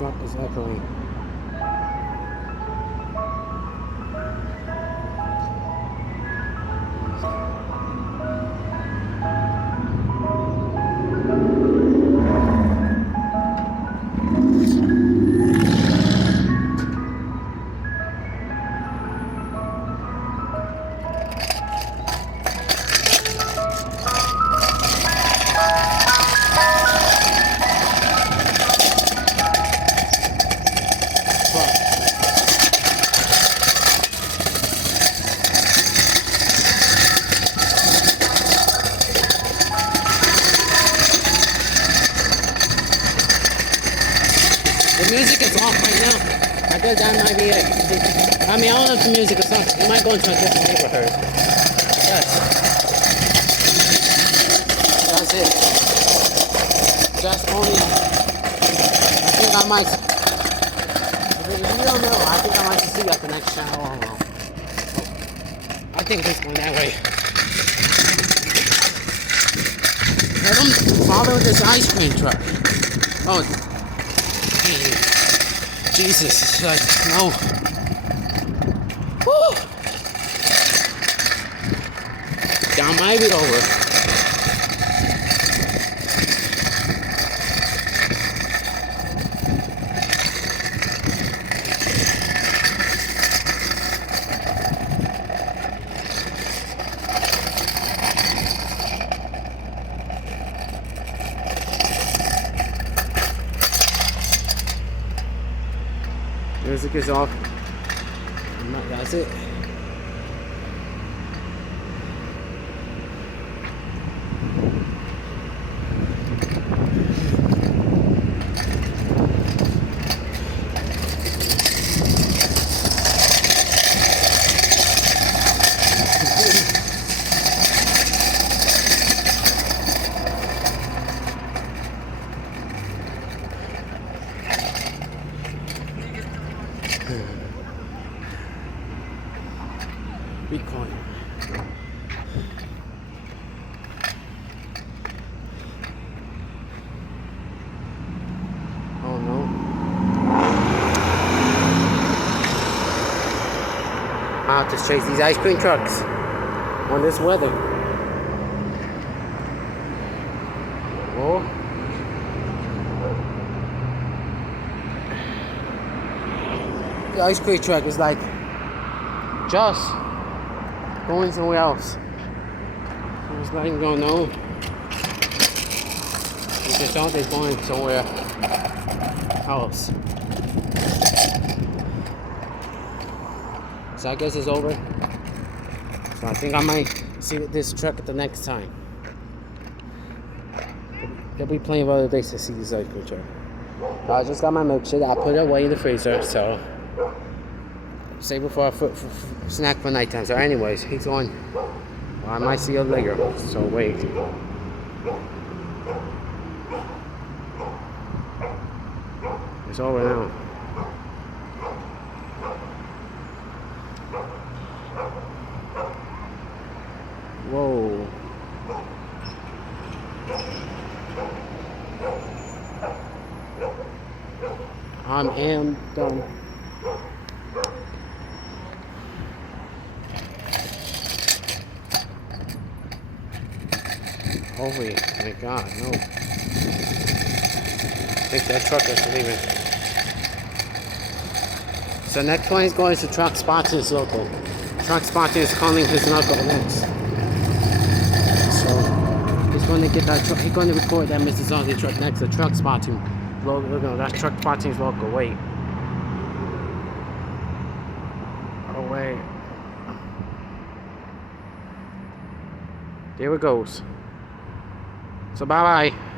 truck is echoing. The music is off right now. I guess that might be it. I mean, I don't know if the music is off. It might go into a different neighborhood. Yes. That's it. Just only. I think I might. If you don't know, I think I might see you at the next channel. I don't know. I think it's going that way. Let them follow this ice cream truck. Oh. Jesus, it's like snow. Woo! Down my way over. Music is off. That's it. Be quiet. Oh no. I have to chase these ice cream trucks on this weather. Oh. The ice cream truck is like just going somewhere else. I was letting go know. It's just thought they're going somewhere else. So I guess it's over. So I think I might see this truck at the next time. They'll be plenty of other days to see this ice cream truck. I just got my milkshake. I put it away in the freezer, so save it for a snack for nighttime. So anyways, he's on. Well, I might see you later. So wait. It's over now. Whoa. I am done. Holy my God, no. I think that truck is leaving. So next one is going to Truck Spotting's local. Truck Spotting is calling his local next. So he's going to get that truck. He's going to record that Mr. Zombie truck next to Truck Spotting. No, that's Truck Spotting's local. Wait. Oh wait. There it goes. So bye bye.